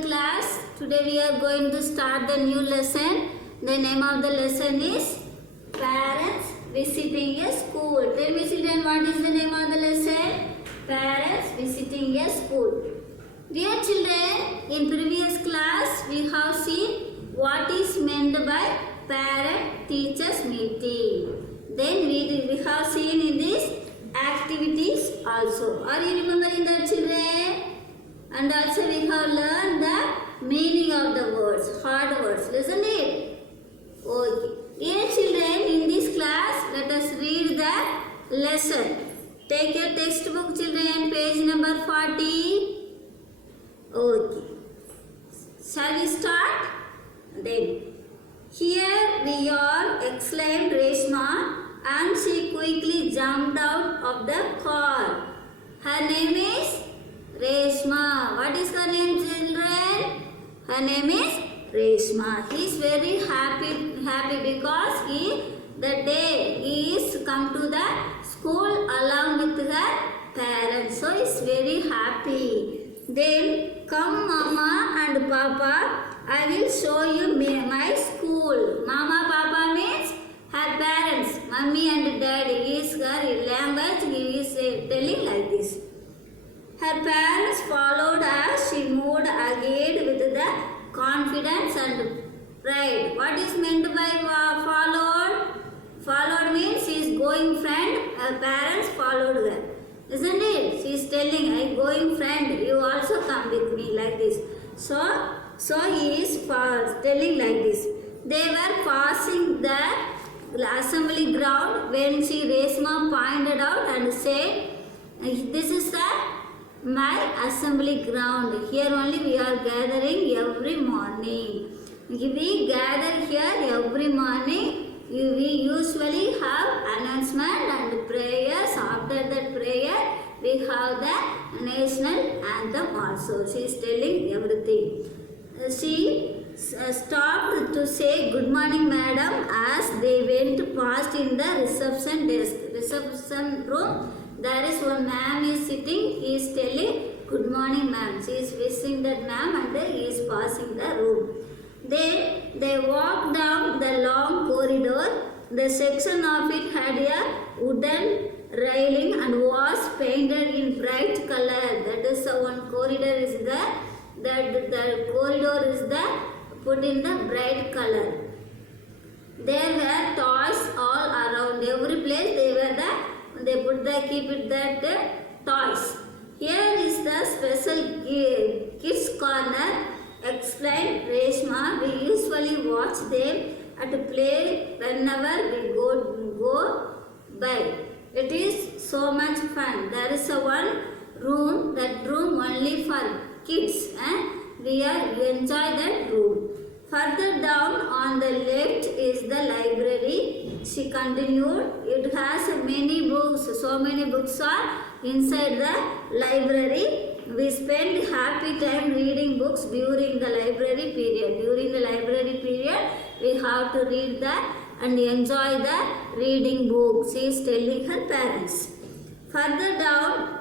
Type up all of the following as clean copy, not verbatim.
the class. Today we are going to start the new lesson. The name of the lesson is Parents Visiting a School. Tell me children, what is the name of the lesson? Parents Visiting a School. Dear children, in previous class we have seen what is meant by parent teachers meeting. Then we have seen in this activities also. Are you remembering that children? And also we have learned the meaning of the words, hard words, isn't it? Okay. Dear children, in this class, let us read the lesson. Take your textbook children, page number 40. Okay. Shall we start? Then. Here we are, exclaimed Reshma, and she quickly jumped out of the car. Her name is Reshma. What is her name, children? Her name is Reshma. He is very happy because the day he is come to the school along with her parents. So he is very happy. Then come Mama and Papa. I will show you my school. Mama, Papa means her parents. Mummy and Daddy is her language. He is telling like this. Her parents followed as she moved ahead with the confidence and pride. What is meant by followed? Followed means she is going friend. Her parents followed her. Isn't it? She is telling, I going friend. You also come with me like this. So he is telling like this. They were passing the assembly ground when Reshma pointed out and said, this is my assembly ground. Here only we are gathering every morning. We gather here every morning. We usually have announcement and prayers. After that prayer, we have the national anthem also. She is telling everything. She stopped to say good morning madam as they went past in the reception room. There is one ma'am is sitting, he is telling good morning ma'am. She is wishing that ma'am and he is passing the room. Then they walked down the long corridor. The section of it had a wooden railing and was painted in bright color. That is one corridor is there. The corridor is there put in the bright color. There were toys all around. Every place they put keep it that toys. Here is the special kids corner, explained Reshma. We usually watch them at play whenever we go by. It is so much fun. There is one room, that room only for kids. We enjoy that room. Further down on the left is the library. She continued. It has many books. So many books are inside the library. We spend happy time reading books during the library period. During the library period, we have to read and enjoy the reading books. She is telling her parents. Further down,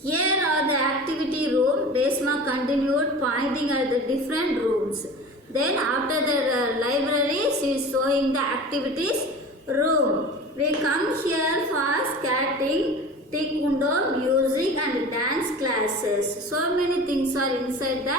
here are the activity room. Reshma continued pointing at the different rooms. Then after the library, she is showing the activities room. We come here for skating, taekwondo, music and dance classes. So many things are inside the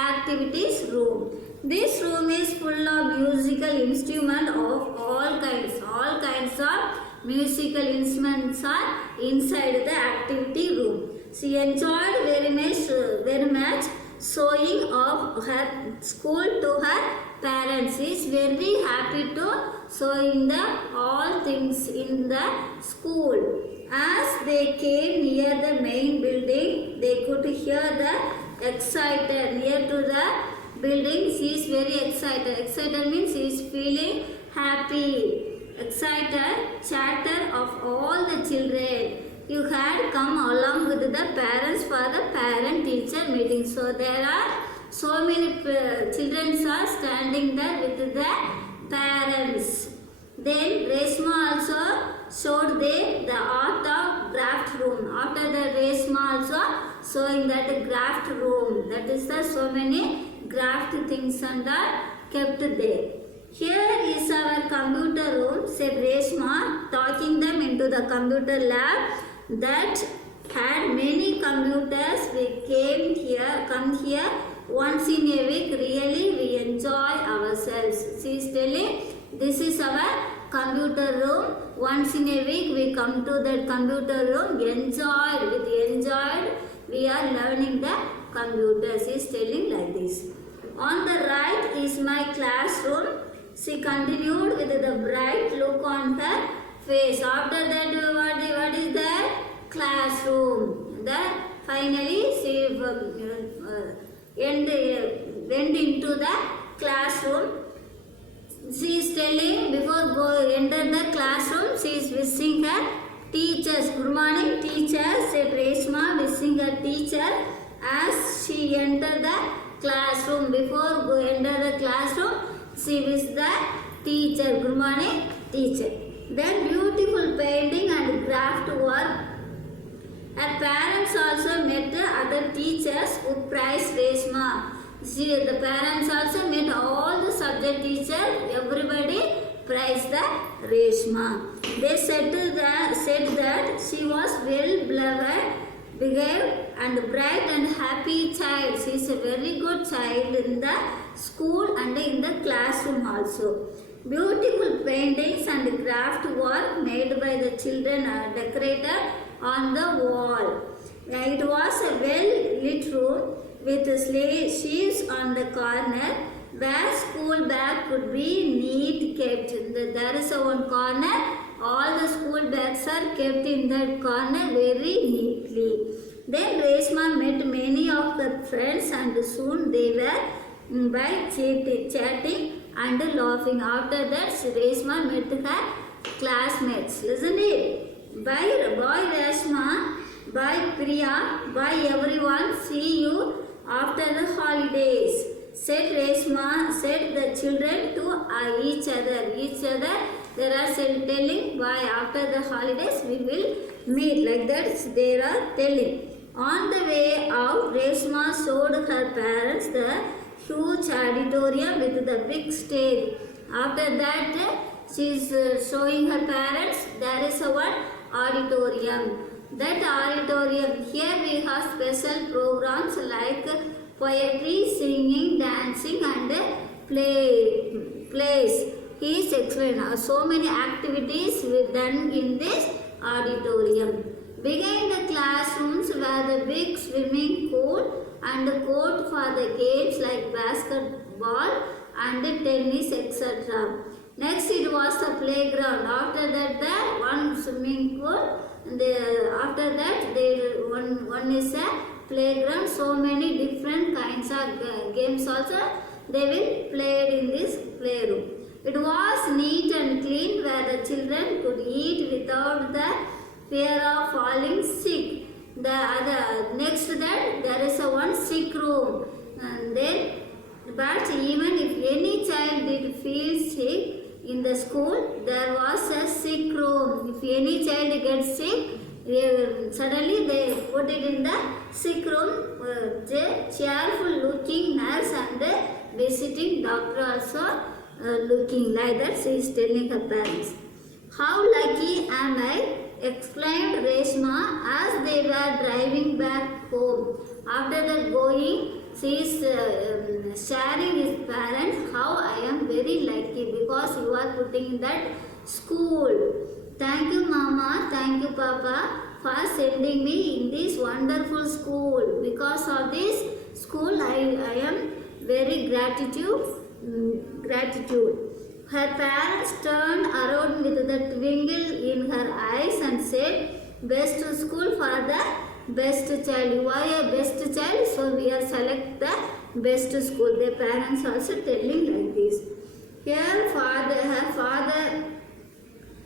activities room. This room is full of musical instruments of all kinds. All kinds of musical instruments are inside the activity room. She enjoyed very much showing of her school to her parents. She is very happy to showing the all things in the school. As they came near the main building, they could hear the excited. Near to the building, she is very excited. Excited means she is feeling happy. Excited chatter of all the children. You had come along with the parents for the parent-teacher meeting. So there are so many children are standing there with the parents. Then Reshma also showed the art of graft room. After the Reshma also showing that graft room. That is the so many craft things and are kept there. Here is our computer room, said Reshma, taking them into the computer lab that had many computers. We come here once in a week. Really, we enjoy ourselves. She is telling, this is our computer room. Once in a week, we come to that computer room. Enjoyed. We are learning the computers. She is telling like this. On the right is my classroom. She continued with the bright look on her face. After that, what is that? Classroom. Finally, she went into the classroom. She is telling, before enter the classroom, she is wishing her teachers. Good morning, teachers, said Reshma, wishing her teacher as she entered the classroom. Before enter the classroom, she wished the teacher. Good morning, teacher. Then beautiful painting and craft work. Her parents also met the other teachers who prized Reshma. The parents also met all the subject teachers. Everybody praised the Reshma. They said that she was well behaved and bright and happy child. She is a very good child in the school and in the classroom also. Beautiful paintings and craft work made by the children are decorated on the wall. It was a well-lit room with shelves on the corner where school bag could be neat kept. There is one corner, all the school bags are kept in that corner very neatly. Then Reshma met many of her friends and soon they were by chatting and laughing. After that, Reshma met her classmates. Listen it. Bye Reshma, bye Priya, bye everyone. See you after the holidays, said Reshma, said the children to each other. They are telling, bye, after the holidays we will meet. Like that they are telling. On the way out, Reshma showed her parents the huge auditorium with the big stage. After that, she is showing her parents there is one auditorium. That auditorium, here we have special programs like poetry, singing, dancing and plays. He is explaining so many activities were done in this auditorium. Behind the classrooms were the big swimming pool and the court for the games like basketball and tennis, etc. Next it was the playground. After that, the one swimming pool. After that, one is a playground. So many different kinds of games also they will play in this playroom. It was neat and clean where the children could eat without the fear of falling sick. Next to that there is a one sick room. And then, but even if any child did feel sick in the school, there was a sick room. If any child gets sick, suddenly they put it in the sick room. Cheerful looking nurse and visiting doctor also looking like that. She is telling her parents. How lucky am I, exclaimed Reshma as they were driving back home. After that going, she is sharing his parents how I am very lucky because you are putting in that school. Thank you Mama, thank you Papa for sending me in this wonderful school. Because of this school I am very gratitude. Her parents turned around with the twinkle in her eyes and said, best school for the best child. You are a best child, so we are select the best school. The parents also telling like this. Here her father,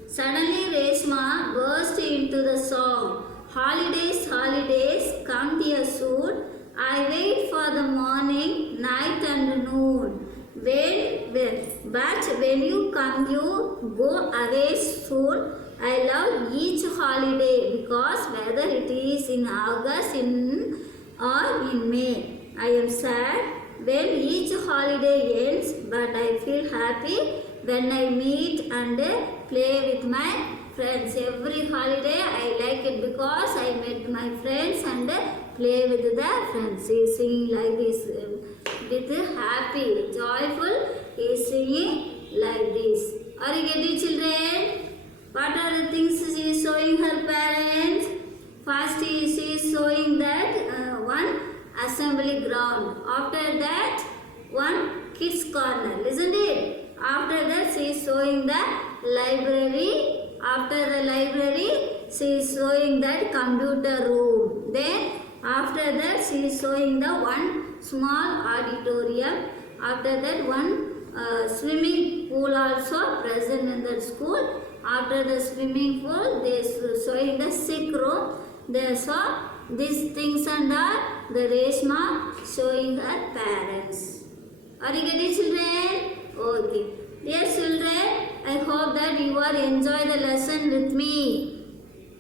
suddenly Reshma burst into the song. Holidays, holidays, come here soon. I wait for the morning, night and noon. But when you come, you go away soon. I love each holiday because whether it is in August or in May. I am sad when each holiday ends, but I feel happy when I meet and play with my friends. Every holiday I like it because I met my friends and play with the friends. He is singing like this with happy, joyful. He is singing like this. Are you getting, children? What are the things she is showing her parents? First she is showing that one assembly ground. After that one kids corner. Isn't it? After that she is showing the library. After the library she is showing that computer room. Then after that she is showing the one small auditorium. After that one swimming pool also present in the school. After the swimming pool they showing the sick room. They saw these things and are the Reshma showing her parents. Are you getting, children? Okay. Dear children, I hope that you are enjoy the lesson with me.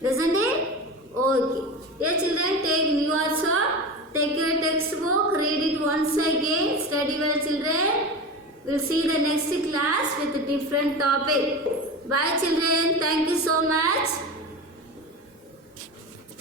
Isn't it? Okay. Dear children, take you also take your textbook, read it once again. Study well, children. We'll see the next class with a different topic. Bye, children. Thank you so much.